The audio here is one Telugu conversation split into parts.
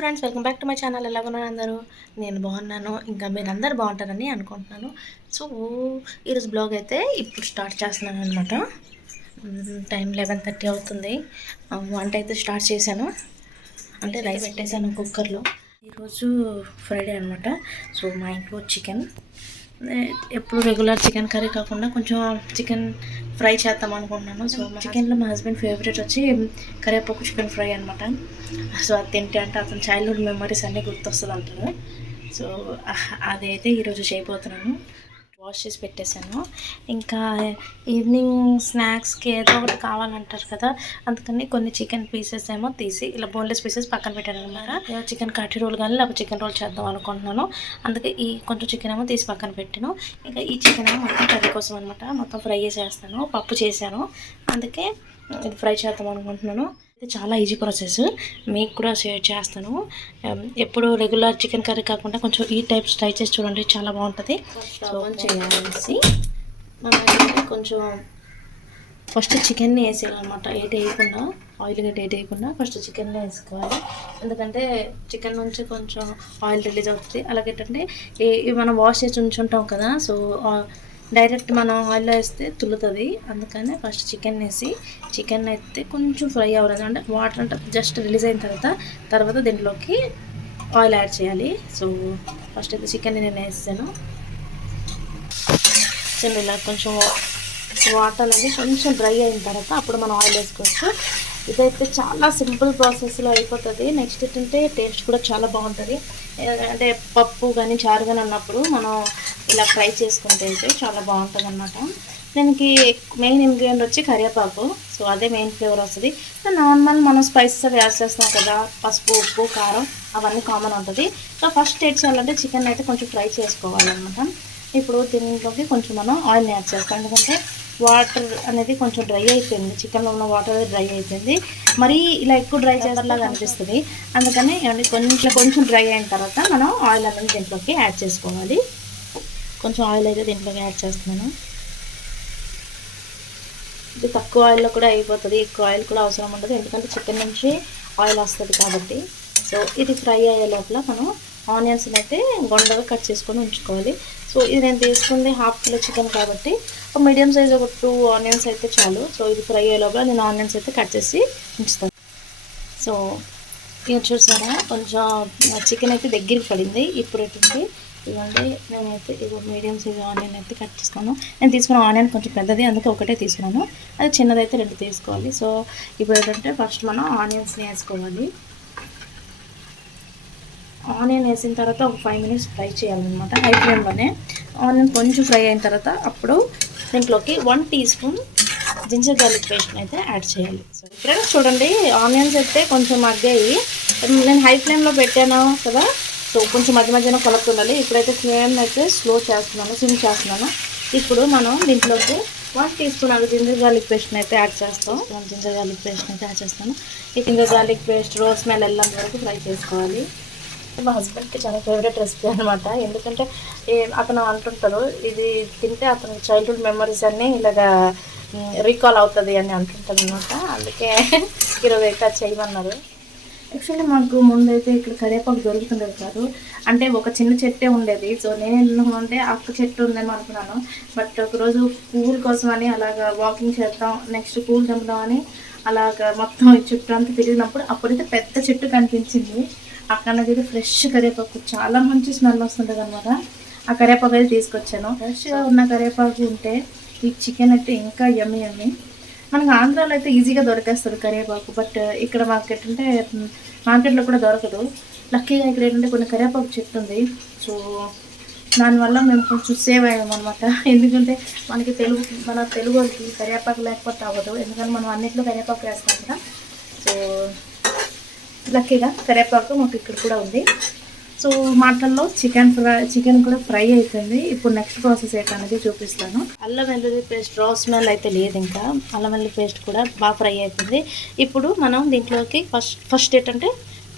Friends, welcome back to my channel. ఎలా ఉన్నారు అందరూ? నేను బాగున్నాను, ఇంకా మీరు అందరు బాగుంటారని అనుకుంటున్నాను. సో ఈరోజు బ్లాగ్ అయితే ఇప్పుడు స్టార్ట్ చేస్తున్నాను అనమాట. టైం 11:30 అవుతుంది. వంట అయితే స్టార్ట్ చేశాను, అంటే రైస్ పెట్టేశాను కుక్కర్లో. ఈరోజు ఫ్రైడే అనమాట. సో మా ఇంట్లో చికెన్, ఎప్పుడు రెగ్యులర్ చికెన్ కర్రీ కాకుండా కొంచెం చికెన్ ఫ్రై చేద్దాం అనుకుంటున్నాను. సో చికెన్లో మా హస్బెండ్ ఫేవరెట్ వచ్చి కరివేపాకు చికెన్ ఫ్రై అనమాట. సో అది తింటే అంటే అతను చైల్డ్హుడ్ మెమరీస్ అన్నీ గుర్తొస్తుంది అంటారు. సో అదైతే ఈరోజు చేయబోతున్నాను. వాష్ చేసి పెట్టేశాను. ఇంకా ఈవినింగ్ స్నాక్స్కి ఏదో ఒకటి కావాలంటారు కదా, అందుకని కొన్ని చికెన్ పీసెస్ ఏమో తీసి ఇలా బోన్లెస్ పీసెస్ పక్కన పెట్టాను అనమాట. చికెన్ కర్రీ రోల్ కానీ లేకపోతే చికెన్ రోల్ చేద్దాం అనుకుంటున్నాను. అందుకే ఈ కొంచెం చికెన్ ఏమో తీసి పక్కన పెట్టాను. ఇంకా ఈ చికెన్ ఏమో మొత్తం కర్రీ కోసం అనమాట. మొత్తం ఫ్రై చేసేస్తాను. పప్పు చేశాను, అందుకే ఇది ఫ్రై చేద్దాం అనుకుంటున్నాను. ఇది చాలా ఈజీ ప్రాసెస్, మీకు కూడా షేర్ చేస్తాను. ఎప్పుడు రెగ్యులర్ చికెన్ కర్రీ కాకుండా కొంచెం ఈ టైప్స్ ట్రై చేసి చూడండి, చాలా బాగుంటుంది. సో చేయాల్సి మనం కొంచెం ఫస్ట్ చికెన్ని వేసేయాలన్నమాట. ఎయిట్ వేయకుండా, ఆయిల్ గట్టి ఎయిట్ వేయకుండా ఫస్ట్ చికెన్లో వేసుకోవాలి. ఎందుకంటే చికెన్ నుంచి కొంచెం ఆయిల్ రిలీజ్ అవుతుంది. అలాగేంటంటే మనం వాష్ చేసి ఉంచుంటాం కదా, సో డైరెక్ట్ మనం ఆయిల్లో వేస్తే తుల్లుతుంది. అందుకని ఫస్ట్ చికెన్ వేసి చికెన్ అయితే కొంచెం ఫ్రై అవ్వదు, అంటే వాటర్ అంటే జస్ట్ రిలీజ్ అయిన తర్వాత దీంట్లోకి ఆయిల్ యాడ్ చేయాలి. సో ఫస్ట్ అయితే చికెన్ని నేను వేసాను. ఇలా కొంచెం వాటర్ అనేది కొంచెం డ్రై అయిన తర్వాత అప్పుడు మనం ఆయిల్ వేసుకోవచ్చు. ఇదైతే చాలా సింపుల్ ప్రాసెస్లో అయిపోతుంది. నెక్స్ట్ ఏంటంటే టేస్ట్ కూడా చాలా బాగుంటుంది. అంటే పప్పు కానీ చారు కానీ ఉన్నప్పుడు మనం ఇలా ఫ్రై చేసుకుంటే అయితే చాలా బాగుంటుంది అన్నమాట. దీనికి మెయిన్ ఇంగ్రీడియంట్ వచ్చి కరివేపాకు. సో అదే మెయిన్ ఫ్లేవర్ వస్తుంది. నార్మల్ మనం స్పైసెస్ అవి యాడ్ చేస్తాం కదా, పసుపు, ఉప్పు, కారం అవన్నీ కామన్ ఉంటుంది. సో ఫస్ట్ ఏం చేయాలంటే చికెన్ అయితే కొంచెం ఫ్రై చేసుకోవాలన్నమాట. ఇప్పుడు దీంట్లోకి కొంచెం మనం ఆయిల్ని యాడ్ చేస్తాం, ఎందుకంటే వాటర్ అనేది కొంచెం డ్రై అయిపోయింది. చికెన్లో ఉన్న వాటర్ అనేది డ్రై అయిపోయింది. మరీ ఇలా ఎక్కువ డ్రై చేసేలాగా అనిపిస్తుంది. అందుకని కొంచెం డ్రై అయిన తర్వాత మనం ఆయిల్ అనేది దీంట్లోకి యాడ్ చేసుకోవాలి. కొంచెం ఆయిల్ అయితే దీంట్లోకి యాడ్ చేస్తున్నాను. ఇది తక్కువ ఆయిల్లో కూడా అయిపోతుంది, ఎక్కువ ఆయిల్ కూడా అవసరం ఉండదు, ఎందుకంటే చికెన్ నుంచి ఆయిల్ వస్తుంది కాబట్టి. సో ఇది ఫ్రై అయ్యే లోపల మనం ఆనియన్స్ని అయితే గొండగా కట్ చేసుకొని ఉంచుకోవాలి. సో ఇది నేను తీసుకుంది 1/2 కిలో చికెన్ కాబట్టి ఒక మీడియం సైజ్ ఒక 2 ఆనియన్స్ అయితే చాలు. సో ఇది ఫ్రై అయ్యే లోపల నేను ఆనియన్స్ అయితే కట్ చేసి ఉంచుతాను. సో ఇది చూసారా, కొంచెం చికెన్ అయితే దగ్గరికి పడింది. ఇప్పుడు ఏంటంటే ఇవ్వండి, నేనైతే ఇది మీడియం సైజ్ ఆనియన్ అయితే కట్ చేసుకున్నాను. నేను తీసుకున్న ఆనియన్ కొంచెం పెద్దది, అందుకే ఒకటే తీసుకున్నాను. అది చిన్నదైతే 2 తీసుకోవాలి. సో ఇప్పుడు ఏంటంటే ఫస్ట్ మనం ఆనియన్స్ని వేసుకోవాలి. ఆనియన్ వేసిన తర్వాత ఒక 5 మినిట్స్ ఫ్రై చేయాలన్నమాట, హై ఫ్లేమ్లోనే. ఆనియన్ కొంచెం ఫ్రై అయిన తర్వాత అప్పుడు దీంట్లోకి 1 టీ స్పూన్ జింజర్ గార్లిక్ పేస్ట్ని అయితే యాడ్ చేయాలి. సో ఫ్రెండ్స్ చూడండి, ఆనియన్స్ అయితే కొంచెం మగ్గాయి. నేను హై ఫ్లేమ్లో పెట్టాను కదా, సో కొంచెం మధ్య మధ్యన కలుపుతుండాలి. ఇప్పుడైతే ఫ్లేమ్ అయితే స్లో చేస్తున్నాను, సిమ్ చేస్తున్నాను. ఇప్పుడు మనం దీంట్లోకి 1 టీ స్పూన్ జింజర్ గార్లిక్ పేస్ట్ని అయితే యాడ్ చేస్తాం. జింజర్ గార్లిక్ పేస్ట్ని అయితే యాడ్ చేస్తాను. ఈ జింజర్ గార్లిక్ పేస్ట్ రోజ్ స్మెల్ వెళ్ళేంత వరకు ఫ్రై చేసుకోవాలి. మా హస్బెండ్కి చాలా ఫేవరెట్ రెసిపీ అనమాట, ఎందుకంటే అతను అంటుంటారు ఇది తింటే అతని చైల్డ్హుడ్ మెమరీస్ అన్నీ ఇలాగా రీకాల్ అవుతుంది అని అంటుంటారు అనమాట. అందుకే ఈరోజు అయితే అది చేయమన్నారు. యాక్చువల్లీ మాకు ముందైతే ఇక్కడ కరివేపాకు దొరుకుతుండేది కాదు, అంటే ఒక చిన్న చెట్టే ఉండేది. సో నేను అంటే అక్క చెట్టు ఉందేమో అనుకున్నాను. బట్ ఒకరోజు పువ్వుల కోసం అని అలాగా వాకింగ్ చేద్దాం, నెక్స్ట్ పువ్వులు చంపుదామని అలాగా మొత్తం చుట్టూ అంతా తిరిగినప్పుడు అప్పుడైతే పెద్ద చెట్టు కనిపించింది. అక్కడ దగ్గర ఫ్రెష్ కరివేపాకు చాలా మంచి స్మెల్ వస్తుంటుంది అనమాట. ఆ కరివేపాకు అయితే తీసుకొచ్చాను. ఫ్రెష్గా ఉన్న కరివేపాకు ఉంటే ఈ చికెన్ అయితే ఇంకా యమ్మీ యమ్మీ. మనకు ఆంధ్రాలో అయితే ఈజీగా దొరికేస్తుంది కరివేపాకు, బట్ ఇక్కడ మార్కెట్ అంటే మార్కెట్లో కూడా దొరకదు. లక్కీగా ఇక్కడ ఏంటంటే కొన్ని కరివేపాకు చెట్టు ఉంది. సో దానివల్ల మేము కొంచెం సేవ్ అయ్యాము అనమాట. ఎందుకంటే మన తెలుగుకి కరివేపాకు లేకపోతే అవ్వదు, ఎందుకంటే మనం అన్నింటిలో కరివేపాకు వేస్తాం కదా. సో లక్కీగా కరివేపాకు మాకు ఇక్కడ కూడా ఉంది. సో మాటల్లో చికెన్ కూడా ఫ్రై అయిపోయింది. ఇప్పుడు నెక్స్ట్ ప్రాసెస్ ఏంటనేది చూపిస్తాను. అల్లం వెల్లుల్లి పేస్ట్ రా స్మెల్ అయితే లేదు, ఇంకా అల్లం వెల్లుల్లి పేస్ట్ కూడా బాగా ఫ్రై అయిపోయింది. ఇప్పుడు మనం దీంట్లోకి ఫస్ట్ ఏంటంటే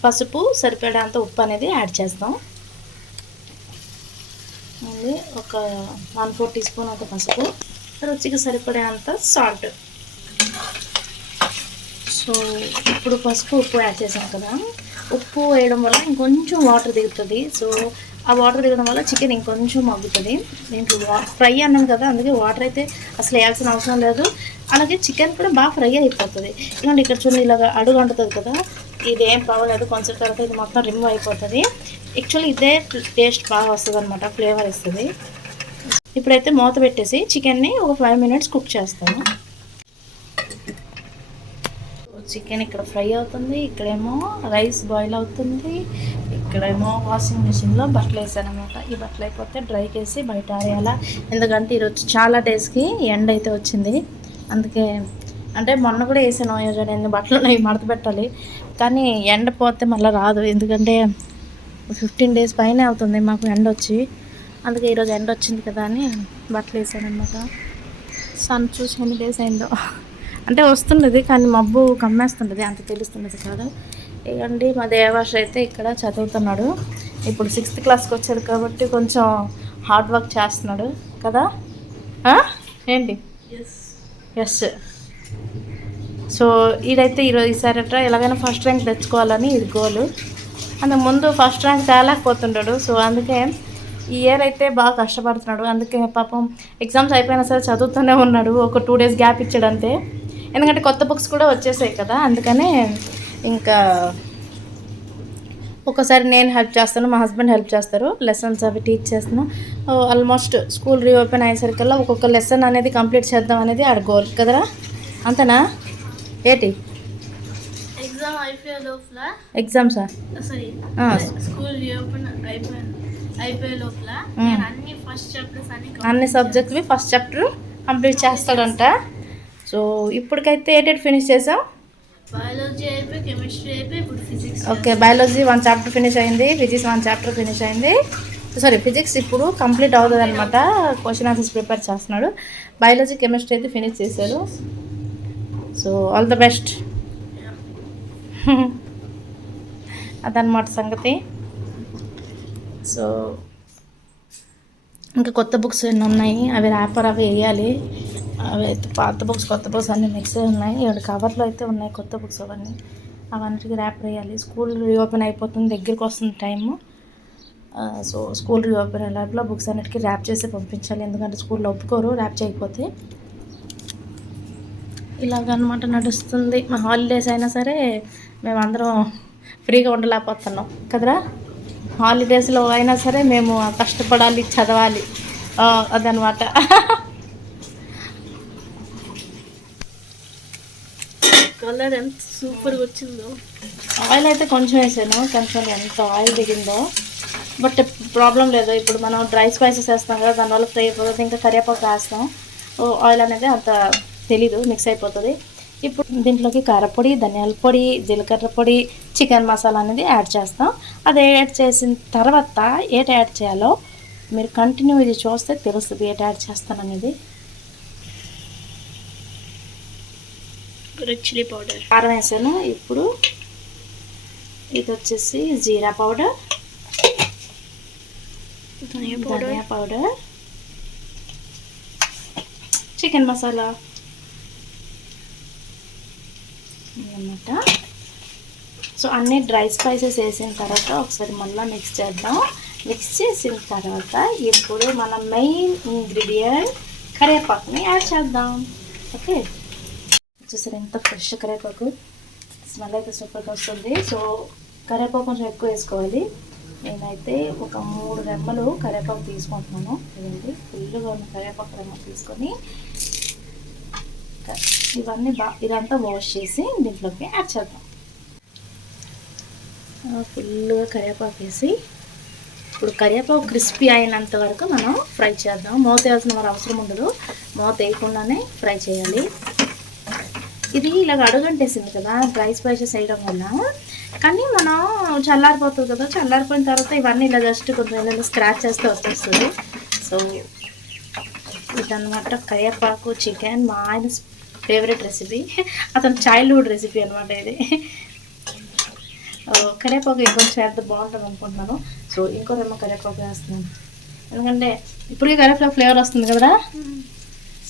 పసుపు, సరిపడేంత ఉప్పు అనేది యాడ్ చేస్తాం. మళ్ళీ ఒక 1/4 టీ స్పూన్ అంత పసుపు, రుచికి సరిపడేంత సాల్ట్. సో ఇప్పుడు పసుపు ఉప్పు యాడ్ చేసాం కదా, ఉప్పు వేయడం వల్ల ఇంకొంచెం వాటర్ దిగుతుంది. సో ఆ వాటర్ దిగడం వల్ల చికెన్ ఇంకొంచెం మగ్గుతుంది. దీంట్లో ఫ్రై అన్నాం కదా, అందుకే వాటర్ అయితే అసలు వేయాల్సిన అవసరం లేదు. అలాగే చికెన్ కూడా బాగా ఫ్రై అయిపోతుంది. ఇలాంటి ఇక్కడ చూడండి ఇలాగ అడుగు అంటుతుంది కదా, ఇది ఏం పర్వాలేదు. కొంచెం తర్వాత ఇది మొత్తం రిమూవ్ అయిపోతుంది. యాక్చువల్లీ ఇదే టేస్ట్ బాగా వస్తుంది అనమాట, ఫ్లేవర్ ఇస్తుంది. ఇప్పుడైతే మూత పెట్టేసి చికెన్ని ఒక 5 minutes కుక్ చేస్తాను. చికెన్ ఇక్కడ ఫ్రై అవుతుంది, ఇక్కడేమో రైస్ బాయిల్ అవుతుంది, ఇక్కడేమో వాషింగ్ మిషన్లో బట్టలు వేసాను అనమాట. ఈ బట్టలు అయిపోతే డ్రైకి వేసి బయట ఆరేయాలా. ఎందుకంటే ఈరోజు చాలా డేస్కి ఎండ అయితే వచ్చింది. అందుకే అంటే మొన్న కూడా వేసాను, ఎన్ని బట్టలు ఉన్నాయి మడత పెట్టాలి, కానీ ఎండ పోతే మళ్ళీ రాదు. ఎందుకంటే 15 days పైన అవుతుంది మాకు ఎండ వచ్చి. అందుకే ఈరోజు ఎండ వచ్చింది కదా అని బట్టలు వేసాను అనమాట. సన్ చూసి ఎన్ని డేస్ అయిందో, అంటే వస్తుండేది కానీ మబ్బు కమ్మేస్తుండేది, అంత తెలుస్తుండేది కాదు. ఇకండి మా దేవాష్ అయితే ఇక్కడ చదువుతున్నాడు. ఇప్పుడు 6th classకి వచ్చాడు కాబట్టి కొంచెం హార్డ్ వర్క్ చేస్తున్నాడు కదా. ఏంటి? ఎస్. సో ఈడైతే ఈసారట ఎలాగైనా ఫస్ట్ ర్యాంక్ తెచ్చుకోవాలని ఇది గోలు. అందుకు ముందు ఫస్ట్ ర్యాంక్ తేలేకపోతుంటాడు. సో అందుకే ఈ ఇయర్ అయితే బాగా కష్టపడుతున్నాడు. అందుకే పాపం ఎగ్జామ్స్ అయిపోయినా సరే చదువుతూనే ఉన్నాడు. ఒక 2 days గ్యాప్ ఇచ్చాడు అంతే. ఎందుకంటే కొత్త బుక్స్ కూడా వచ్చేసాయి కదా, అందుకనే ఇంకా ఒకసారి నేను హెల్ప్ చేస్తాను, మా హస్బెండ్ హెల్ప్ చేస్తారు, లెసన్స్ అవి టీచ్ చేస్తున్నాను. ఆల్మోస్ట్ స్కూల్ రీఓపెన్ అయ్యేసరికల్లా ఒక్కొక్క లెసన్ అనేది కంప్లీట్ చేద్దాం అనేది ఆడ గోల్ కదరా. అంతేనా? ఏంటి ఎగ్జామ్సా? అన్ని సబ్జెక్ట్వి ఫస్ట్ చాప్టర్ కంప్లీట్ చేస్తాడంట. సో ఇప్పటికైతే ఏటెడ్ ఫినిష్ చేసాం. బయాలజీ అయిపోయి, కెమిస్ట్రీ అయిపోయి, ఇప్పుడు physics. Okay, biology 1 chapter finish అయింది, ఫిజిక్స్ 1 chapter ఫినిష్ అయింది. సారీ, ఫిజిక్స్ ఇప్పుడు కంప్లీట్ అవుతుంది అనమాట. క్వశ్చన్ ఆన్సర్స్ ప్రిపేర్ చేస్తున్నాడు. బయాలజీ, కెమిస్ట్రీ అయితే ఫినిష్ చేశారు. So all the best. అదనమాట సంగతి. సో ఇంకా కొత్త బుక్స్ ఎన్ని ఉన్నాయి, అవి ర్యాపర్ అవి వేయాలి. అవి అయితే పాత బుక్స్ కొత్త బుక్స్ అన్నీ మిక్స్ ఉన్నాయి. 7 కవర్లు అయితే ఉన్నాయి కొత్త బుక్స్ అవన్నీ. అవన్నిటికీ ర్యాపర్ వేయాలి. స్కూల్ రీఓపెన్ అయిపోతుంది, దగ్గరికి వస్తుంది టైము. సో స్కూల్ రీఓపెన్ అయ్యేలా బుక్స్ అన్నిటికీ ర్యాప్ చేసి పంపించాలి. ఎందుకంటే స్కూల్లో ఒప్పుకోరు ర్యాప్ చేయకపోతే. ఇలాగనమాట నడుస్తుంది. మా హాలిడేస్ అయినా సరే మేమందరం ఫ్రీగా ఉండలేకపోతున్నాం కదరా. హాలిడేస్లో అయినా సరే మేము కష్టపడాలి, చదవాలి, అదనమాట. కలర్ ఎంత సూపర్గా వచ్చిందో. ఆయిల్ అయితే కొంచెం వేసాను, కొంచెం ఎంత ఆయిల్ దిగిందో. బట్ ప్రాబ్లం లేదు, ఇప్పుడు మనం డ్రై స్పైసెస్ వేస్తాం కదా, దానివల్ల ఫ్రై అయిపోతుంది. ఇంకా కరివేపాకు వేస్తాం, ఆయిల్ అనేది అంత తెలీదు, మిక్స్ అయిపోతుంది. ఇప్పుడు దీంట్లోకి కారపొడి, ధనియాల పొడి, జీలకర్ర పొడి, చికెన్ మసాలా అనేది యాడ్ చేస్తాం. అది యాడ్ చేసిన తర్వాత ఏటి యాడ్ చేయాలో మీరు కంటిన్యూ ఇది చూస్తే తెలుస్తుంది ఏటి యాడ్ చేస్తాననేది. రెడ్ చిల్లీ పౌడర్ కారం వేసాను. ఇప్పుడు ఇది వచ్చేసి జీరా పౌడర్, ధనియా పౌడర్, చికెన్ మసాలా అన్నమాట. సో అన్నీ డ్రై స్పైసెస్ వేసిన తర్వాత ఒకసారి మళ్ళీ మిక్స్ చేద్దాం. మిక్స్ చేసిన తర్వాత ఇప్పుడు మన మెయిన్ ఇంగ్రీడియంట్ కరివేపాకుని యాడ్ చేద్దాం. ఓకే, చూసారు ఎంత ఫ్రెష్ కరివేపాకు, స్మెల్ అయితే సూపర్గా వస్తుంది. సో కరివేపాకు కొంచెం ఎక్కువ వేసుకోవాలి. నేనైతే ఒక 3 రెమ్మలు కరివేపాకు తీసుకుంటున్నాను. ఇదండి ఫుల్గా ఉన్న కరివేపాకు రెమ్మలు తీసుకొని ఇవన్నీ ఇదంతా వాష్ చేసి దీంట్లోకి యాడ్ చేద్దాం. ఫుల్గా కరివేపాకు వేసి ఇప్పుడు కరివేపాకు క్రిస్పీ అయినంత వరకు మనం ఫ్రై చేద్దాం. మూత వేయాల్సిన మరి అవసరం ఉండదు, మూత వేయకుండానే ఫ్రై చేయాలి. ఇది ఇలాగ అడుగంటేసింది కదా డ్రై స్పైసెస్ వేయడం వల్ల, కానీ మనం చల్లారిపోతుంది కదా, చల్లారిపోయిన తర్వాత ఇవన్నీ ఇలా జస్ట్ కొంచెం ఇలా స్క్రాచ్ చేస్తే వచ్చేస్తుంది. సో ఇదన్నమాట కరివేపాకు చికెన్, మా ఆయన ఫేవరెట్ రెసిపీ, అతను చైల్డ్హుడ్ రెసిపీ అనమాట ఇది. కరివేపాకు ఇంకొంచెం వేస్తే బాగుంటుంది అనుకుంటున్నాను. సో ఇంకో రెమ్మ కరివేపాకు వేస్తున్నాను, ఎందుకంటే ఇప్పటికే కరివేపాకు ఫ్లేవర్ వస్తుంది కదరా.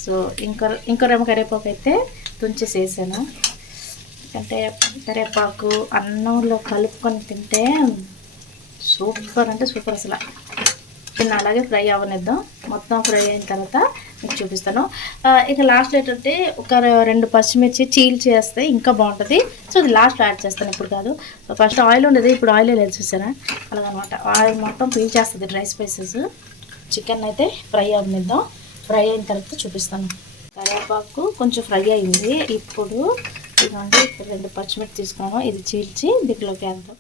సో ఇంకో రెమ్మ కరివేపాకు అయితే తుంచేసి వేసాను. అంటే కరివేపాకు అన్నంలో కలుపుకొని తింటే సూపర్ అంటే సూపర్ అసలు. దీన్ని అలాగే ఫ్రై అవ్వనిద్దాం. మొత్తం ఫ్రై అయిన తర్వాత మీకు చూపిస్తాను. ఇక లాస్ట్లో ఏంటంటే ఒక 2 పచ్చిమిర్చి చీల్ చేస్తే ఇంకా బాగుంటుంది. సో ఇది లాస్ట్లో యాడ్ చేస్తాను, ఇప్పుడు కాదు. ఫస్ట్ ఆయిల్ ఉండేది, ఇప్పుడు ఆయిల్ లేదు చూసారా, అలాగనమాట. ఆయిల్ మొత్తం పీల్చేస్తుంది డ్రై స్పైసెస్. చికెన్ అయితే ఫ్రై అవ్వనిద్దాం. ఫ్రై అయిన తర్వాత చూపిస్తాను. కరివేపాకు కొంచెం ఫ్రై అయింది. ఇప్పుడు ఇదంటే ఇప్పుడు 2 పచ్చిమిర్చి తీసుకున్నాను, ఇది చీల్చి దీంట్లోకి వేద్దాం.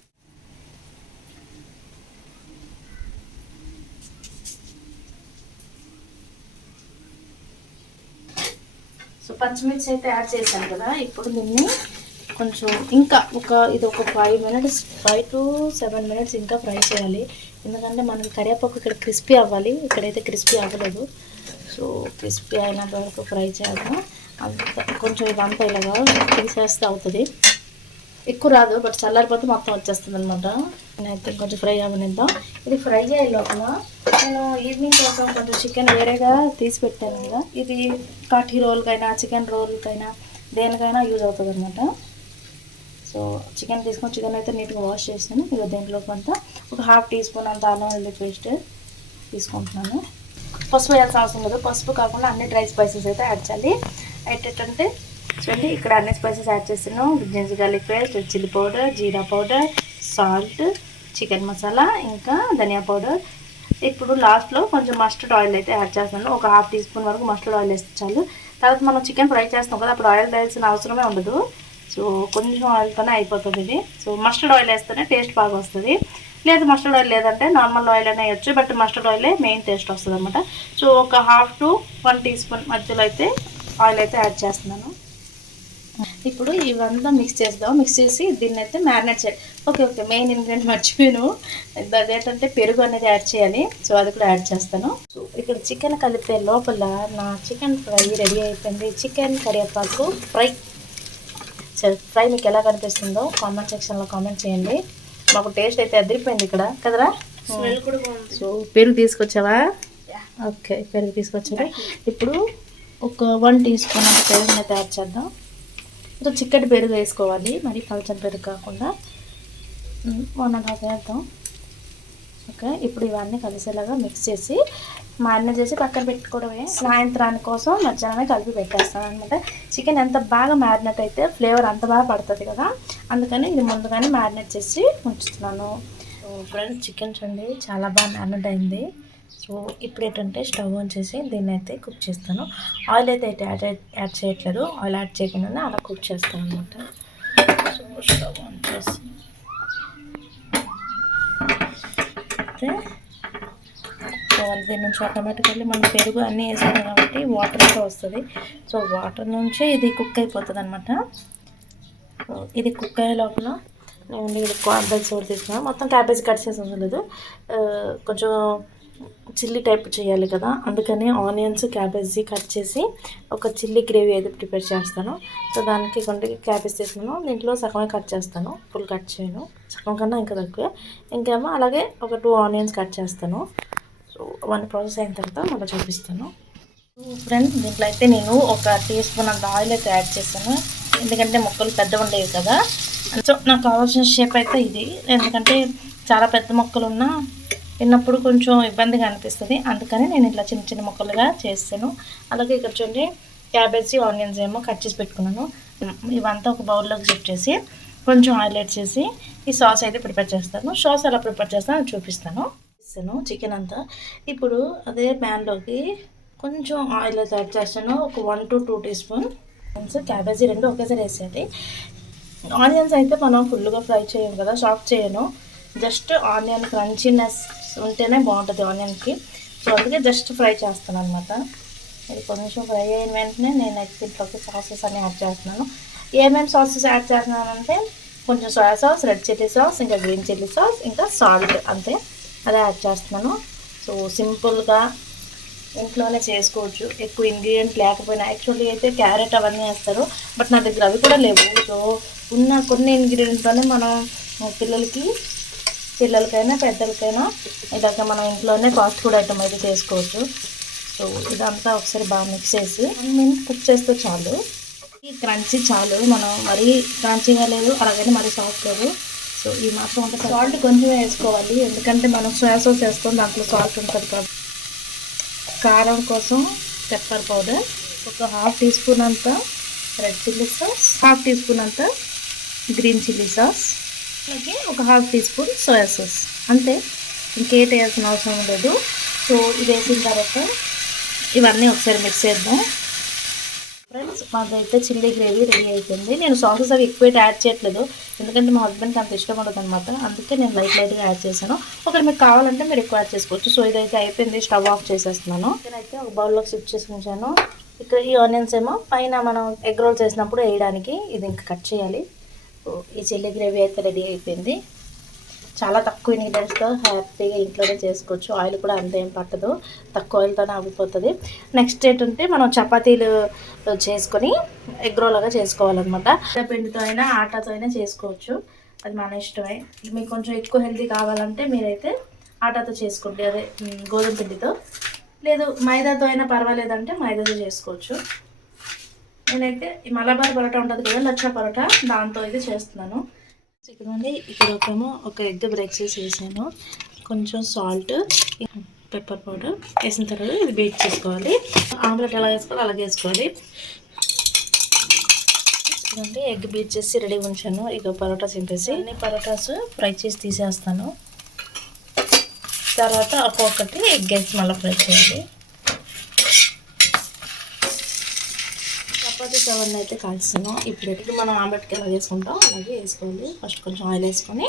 సో పచ్చిమిర్చి అయితే యాడ్ చేశాను కదా, ఇప్పుడు దీన్ని కొంచెం ఇంకా ఇది ఒక 5 మినిట్స్, 5 to 7 మినిట్స్ ఇంకా ఫ్రై చేయాలి. ఎందుకంటే మనకి కరివేపాకు ఇక్కడ క్రిస్పీ అవ్వాలి, ఇక్కడైతే క్రిస్పీ అవ్వలేదు. సో క్రిస్పీ అయినంత వరకు ఫ్రై చేద్దాం. అంత కొంచెం ఇదంతా ఇలాగా తీసేస్తే అవుతుంది. ఎక్కువ రాదు, బట్ చల్లారిపోతే మొత్తం వచ్చేస్తుంది అనమాట. నేనైతే కొంచెం ఫ్రై అవ్వనిద్దాం. ఇది ఫ్రై అయ్యే లోపల నేను ఈవినింగ్ కోసం కొంచెం చికెన్ వేరేగా తీసి పెట్టాను కదా, ఇది కాఠీ రోల్కైనా చికెన్ రోల్కైనా దేనికైనా యూజ్ అవుతుంది అనమాట. సో చికెన్ తీసుకొని చికెన్ అయితే నీట్గా వాష్ చేసాను. ఇక దీంట్లో కొంత ఒక 1/2 టీ స్పూన్ అంత అల్లం వెల్లుల్లి పేస్ట్ తీసుకుంటున్నాను. పసుపు వేయాల్సిన అవసరం లేదు, పసుపు కాకుండా అన్ని డ్రై స్పైసెస్ అయితే యాడ్ చేయాలి. ఏంటంటే చూడండి, ఇక్కడ అన్ని స్పైసెస్ యాడ్ చేస్తున్నాం. Ginger garlic paste, red chilli powder, జీరా పౌడర్, సాల్ట్, చికెన్ మసాలా, ఇంకా ధనియా పౌడర్. ఇప్పుడు లాస్ట్లో కొంచెం మస్టర్డ్ ఆయిల్ అయితే యాడ్ చేస్తున్నాను. ఒక 1/2 టీ స్పూన్ వరకు మస్టర్డ్ ఆయిల్ వేస్తే చాలు. తర్వాత మనం చికెన్ ఫ్రై చేస్తాం కదా, అప్పుడు ఆయిల్ వేయాల్సిన అవసరమే ఉండదు. సో కొంచెం ఆయిల్తోనే అయిపోతుంది ఇది. సో మస్టర్డ్ ఆయిల్ వేస్తేనే టేస్ట్ బాగా వస్తుంది. లేదు మస్టర్డ్ ఆయిల్ లేదంటే నార్మల్ ఆయిల్ అనే వేయచ్చు, బట్ మస్టర్డ్ ఆయిలే మెయిన్ టేస్ట్ వస్తుంది అనమాట. సో ఒక 1/2 to 1 టీ స్పూన్ మధ్యలో అయితే ఆయిల్ అయితే యాడ్ చేస్తున్నాను. ఇప్పుడు ఇవంతా మిక్స్ చేద్దాం. మిక్స్ చేసి దీన్ని అయితే మ్యారినేట్ చేయాలి. ఓకే మెయిన్ ఇంగ్రీడియంట్ మర్చిపోయాను, అదేంటంటే పెరుగు అనేది యాడ్ చేయాలి. సో అది కూడా యాడ్ చేస్తాను. సో ఇక్కడ చికెన్ కలిపే లోపల నా చికెన్ ఫ్రై రెడీ అయిపోయింది. చికెన్ కరివేపాకు ఫ్రై. సరే ఫ్రై మీకు ఎలా కనిపిస్తుందో కామెంట్ సెక్షన్లో కామెంట్ చేయండి. మాకు టేస్ట్ అయితే అదిరిపోయింది ఇక్కడ కదరా. స్మెల్ కూడా బాగుంది. సో పెరుగు తీసుకొచ్చావా? ఓకే పెరుగు తీసుకొచ్చారా. ఇప్పుడు ఒక 1 టీ స్పూన్ పెరుగుని అయితే యాడ్ చేద్దాం. కొంచెం చిక్కటి పెరుగు వేసుకోవాలి, మరి పలచని పెరుగు కాకుండా. 1.5 వేద్దాం. ఓకే ఇప్పుడు ఇవన్నీ కలిసేలాగా మిక్స్ చేసి మ్యారినేట్ చేసి పక్కన పెట్టుకోవడమే. సాయంత్రానికి కోసం మధ్యాహ్నమే కలిపి పెట్టేస్తాను అనమాట. చికెన్ ఎంత బాగా మ్యారినేట్ అయితే ఫ్లేవర్ అంత బాగా పడుతుంది కదా, అందుకని ఇది ముందుగానే మ్యారినేట్ చేసి ఉంచుతున్నాను. సో ఫ్రెండ్స్ చికెన్ చూడండి చాలా బాగా మ్యారినేట్ అయింది. సో ఇప్పుడు ఏంటంటే స్టవ్ ఆన్ చేసి దీన్ని అయితే కుక్ చేస్తాను. ఆయిల్ అయితే యాడ్ చేయట్లేదు, ఆయిల్ యాడ్ చేయకుండానే అలా కుక్ చేస్తాను అనమాట. సో స్టవ్ ఆన్ చేసి దీని నుంచి ఆటోమేటికల్లీ మనం పెరుగు అన్నీ వేసాం కాబట్టి వాటర్ అయితే వస్తుంది. సో వాటర్ నుంచి ఇది కుక్ అయిపోతుంది అనమాట. ఇది కుక్ అయ్యే లోపల నేను ఇది క్యాబేజ్ కూడా తీసుకున్నాను. మొత్తం క్యాబేజ్ కట్ చేసి ఉండలేదు, కొంచెం చిల్లీ టైప్ చేయాలి కదా, అందుకని ఆనియన్స్ క్యాబేజీ కట్ చేసి ఒక చిల్లీ గ్రేవీ అయితే ప్రిపేర్ చేస్తాను. సో దానికి కొన్ని క్యాబేజ్ తీసుకున్నాను, దీంట్లో సగమే కట్ చేస్తాను, ఫుల్ కట్ చేయను, సగం కన్నా ఇంకా తక్కువ. ఇంకేమో అలాగే ఒక 2 ఆనియన్స్ కట్ చేస్తాను. సో అవన్నీ ప్రాసెస్ అయిన తర్వాత మళ్ళీ చూపిస్తాను. ఫ్రెండ్స్ దీంట్లో అయితే నేను ఒక టీ స్పూన్ అంత ఆయిల్ అయితే యాడ్ చేస్తాను, ఎందుకంటే ముక్కలు పెద్దగా ఉండేవి కదా. సో నాకు కావాల్సిన షేప్ అయితే ఇది, ఎందుకంటే చాలా పెద్ద ముక్కలు ఉన్నా తిన్నప్పుడు కొంచెం ఇబ్బందిగా అనిపిస్తుంది, అందుకని నేను ఇట్లా చిన్న చిన్న ముక్కలుగా చేస్తాను. అలాగే ఇక్కడ చూడండి క్యాబేజీ ఆనియన్స్ ఏమో కట్ చేసి పెట్టుకున్నాను. ఇవంతా ఒక బౌల్లోకి షిఫ్ట్ చేసి కొంచెం ఆయిల్ యాడ్ చేసి ఈ సాస్ అయితే ప్రిపేర్ చేస్తాను. సాస్ ఎలా ప్రిపేర్ చేస్తాను చూపిస్తాను. చికెన్ అంతా ఇప్పుడు అదే ప్యాన్లోకి కొంచెం ఆయిల్ అయితే యాడ్ చేస్తాను, ఒక 1 to 2 టీ స్పూన్. క్యాబేజీ 2 ఒకేసారి వేసేది. ఆనియన్స్ అయితే మనం ఫుల్గా ఫ్రై చేయం కదా, చాప్ చేయను, జస్ట్ ఆనియన్ క్రంచీనెస్ ఉంటేనే బాగుంటుంది ఆనియన్కి. సో అందుకే జస్ట్ ఫ్రై చేస్తాను అనమాట. ఇది కొంచెం ఫ్రై అయిన వెంటనే నేను దీంట్లోకి సాసెస్ అన్నీ యాడ్ చేస్తున్నాను. ఏమేమి సాసెస్ యాడ్ చేస్తున్నానంటే కొంచెం soya sauce, red chilli sauce, ఇంకా గ్రీన్ చిల్లీ సాస్, ఇంకా సాల్ట్, అంతే అదే యాడ్ చేస్తున్నాను. సో సింపుల్గా ఇంట్లోనే చేసుకోవచ్చు, ఎక్కువ ఇంగ్రీడియంట్ లేకపోయినా. యాక్చువల్లీ అయితే క్యారెట్ అవన్నీ వేస్తారు, బట్ నా దగ్గర అవి కూడా లేవు. సో ఉన్న కొన్ని ఇంగ్రీడియంట్తోనే మనం పిల్లలకైనా పెద్దలకైనా ఇలాగ మనం ఇంట్లోనే ఫాస్ట్ ఫుడ్ ఐటమ్ అయితే చేసుకోవచ్చు. సో ఇదంతా ఒకసారి బాగా మిక్స్ చేసి 1 minute కుక్ చేస్తే చాలు. ఈ క్రంచీ చాలు, మనం మరీ క్రంచీగా లేదు అలాగని మరీ సాఫ్ట్ లేదు. సో ఈ మాత్రం అంటే సాల్ట్ కొంచెం వేసుకోవాలి, ఎందుకంటే మనం సోయా సాస్ వేస్తాం, దాంట్లో సాల్ట్ ఉంటుంది కాబట్టి. కారం కోసం పెప్పర్ పౌడర్, ఒక 1/2 టీ స్పూన్ అంత red chilli sauce, 1/2 teaspoon అంత గ్రీన్ చిల్లీ సాస్, అలాగే ఒక 1/2 టీ స్పూన్ సోయా సాస్. అంతే, ఇంకేటి వేయాల్సిన అవసరం లేదు. సో ఇది వేసిన తర్వాత ఇవన్నీ ఒకసారి మిక్స్ చేద్దాం. ఫ్రెండ్స్, మాకైతే చిల్లీ గ్రేవీ రెడీ అయిపోయింది. నేను సాసెస్ అవి ఎక్కువ యాడ్ చేయట్లేదు, ఎందుకంటే మా హస్బెండ్కి అంత ఇష్టం ఉండదు అనమాట. అందుకే నేను లైట్గా యాడ్ చేశాను. ఒకవేళ మీకు కావాలంటే మీరు ఎక్కువ యాడ్ చేసుకోవచ్చు. సో ఇదైతే అయిపోయింది, స్టవ్ ఆఫ్ చేసేస్తున్నాను. నేనైతే ఒక బౌల్లోకి షిఫ్ట్ చేసి ఉంచాను. ఇక్కడ ఈ ఆనియన్స్ ఏమో పైన మనం ఎగ్ రోల్ చేసినప్పుడు వేయడానికి ఇది ఇంకా కట్ చేయాలి. ఈ చిల్లీ గ్రేవీ అయితే రెడీ అయిపోయింది. చాలా తక్కువ ఇంగ్రీడియంట్స్తో హ్యాపీగా ఇంట్లోనే చేసుకోవచ్చు. ఆయిల్ కూడా అంత ఏం పట్టదు, తక్కువ ఆయిల్తోనే ఆగిపోతుంది. నెక్స్ట్ ఏంటంటే మనం చపాతీలు చేసుకొని ఎగ్ రోల్ లాగా చేసుకోవాలన్నమాట. పిండితో అయినా ఆటాతో అయినా చేసుకోవచ్చు, అది మన ఇష్టమే. మీకు కొంచెం ఎక్కువ హెల్తీ కావాలంటే మీరైతే ఆటాతో చేసుకోండి, అదే గోధుమ పిండితో. లేదు మైదాతో అయినా పర్వాలేదంటే మైదాతో చేసుకోవచ్చు. నేనైతే ఈ మలబార్ పరోటా ఉంటుంది కదా, లచ్చా పరోటా, దాంతో అయితే చేస్తున్నాను. ఇక్కడ ఒక ఎగ్ బ్రేక్ చేసి వేసాను, కొంచెం సాల్ట్, పెప్పర్ పౌడర్ వేసిన తర్వాత ఇది బీట్ చేసుకోవాలి. ఆమ్లెట్ ఎలా వేసుకోవాలి అలాగే వేసుకోవాలి. ఎందుకంటే ఎగ్ బీట్ చేసి రెడీ ఉంచాను. ఇక పరోటా చింపేసి అన్ని పరోటాస్ ఫ్రై చేసి తీసేస్తాను. తర్వాత ఒక్కొక్కటి ఎగ్ వేసి మళ్ళీ ఫ్రై చేయాలి. చపాతీస్ అవన్నీ అయితే కాల్స్తాను. ఇప్పుడు మనం ఆమ్లెట్కి ఎలా వేసుకుంటాం అలాగే వేసుకోవాలి. ఫస్ట్ కొంచెం ఆయిల్ వేసుకొని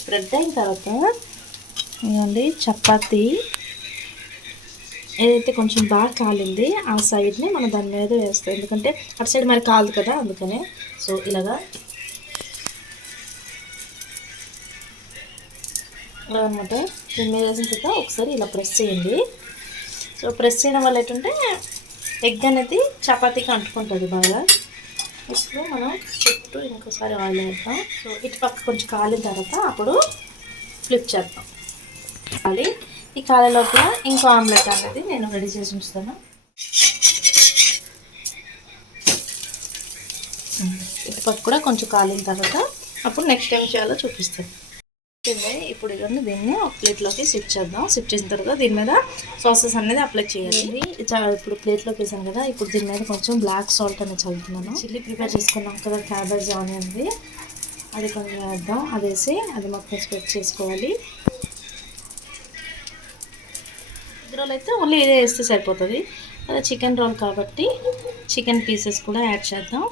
స్ప్రెడ్ అయిన తర్వాత ఇవ్వండి చపాతీ ఏదైతే కొంచెం బాగా కాలింది ఆ సైడ్ని మనం దాని మీద వేస్తాం, ఎందుకంటే అటు సైడ్ మరి కాదు కదా, అందుకనే. సో ఇలాగా అనమాట. దీని మీద వేసిన తర్వాత ఒకసారి ఇలా ప్రెస్ చేయండి. సో ప్రెస్ చేయడం వల్ల ఏంటంటే ఎగ్ అనేది చపాతీకి అంటుకుంటుంది బాగా. ఇప్పుడు మనం చుట్టూ ఇంకోసారి ఆయిల్ వేద్దాం. సో ఇటు పక్క కొంచెం కాలిన తర్వాత అప్పుడు ఫ్లిప్ చేద్దాం. ఈ కాలే లోపల ఇంకో ఆమ్లెట్ అనేది నేను రెడీ చేసి ఉంచుతాను. ఇటు పక్క కూడా కొంచెం కాలిన తర్వాత అప్పుడు నెక్స్ట్ టైం చేయాలో చూపిస్తాను. ఇప్పుడు ఇవన్నీ దీన్ని ఒక ప్లేట్లోకి షిఫ్ట్ చేద్దాం. షిఫ్ట్ చేసిన తర్వాత దీని మీద సాసెస్ అనేది అప్లై చేయాలి. ఇప్పుడు ప్లేట్లోకి వేసాను కదా, ఇప్పుడు దీని మీద కొంచెం బ్లాక్ సాల్ట్ అనేది చల్లుతున్నాను. చిల్లీ ప్రిపేర్ చేసుకున్నాం కదా, క్యాబేజ్ ఆనియన్, అది కొంచెం వేద్దాం. అది వేసి అది మొత్తం స్ప్రెడ్ చేసుకోవాలి. ఎగ్ రోల్ అయితే ఓన్లీ ఇదే వేస్తే సరిపోతుంది. అదే చికెన్ రోల్ కాబట్టి చికెన్ పీసెస్ కూడా యాడ్ చేద్దాం.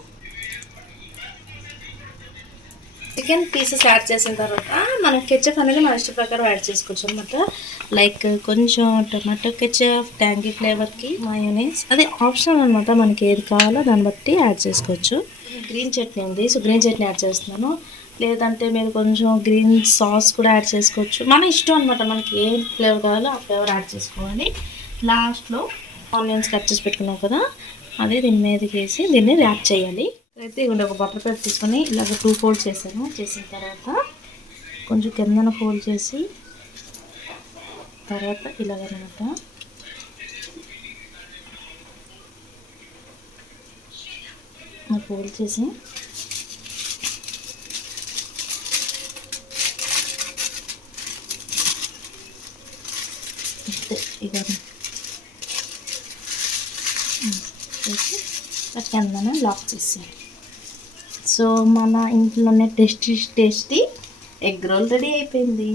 చికెన్ పీసెస్ యాడ్ చేసిన తర్వాత మనం కెచప్ అనేది మన ఇష్ట ప్రకారం యాడ్ చేసుకోవచ్చు అనమాట. లైక్ కొంచెం టొమాటో కెచప్ ట్యాంగీ ఫ్లేవర్కి, మయోనీస్, అదే ఆప్షనల్ అనమాట. మనకి ఏది కావాలో దాన్ని బట్టి యాడ్ చేసుకోవచ్చు. గ్రీన్ చట్నీ ఉంది, సో గ్రీన్ చట్నీ యాడ్ చేస్తున్నాను. లేదంటే మీరు కొంచెం గ్రీన్ సాస్ కూడా యాడ్ చేసుకోవచ్చు, మన ఇష్టం అనమాట. మనకి ఏ ఫ్లేవర్ కావాలో ఆ ఫ్లేవర్ యాడ్ చేసుకోవాలి. లాస్ట్లో ఆనియన్స్ కట్ చేసి పెట్టుకున్నాం కదా, అదే దీని మీదకి వేసి దీన్ని ర్యాప్ చేయాలి. అయితే ఇక్కడ ఒక బటర్ పేపర్ తీసుకొని ఇలాగ 2 ఫోల్డ్స్ చేశాను. చేసిన తర్వాత కొంచెం కిందన ఫోల్డ్ చేసి తర్వాత ఇలాగనమాట ఫోల్డ్ చేసి ఇక కిందన లాక్ చేసి, సో మన ఇంట్లోనే టేస్టీ ఎగ్ రోల్ రెడీ అయిపోయింది.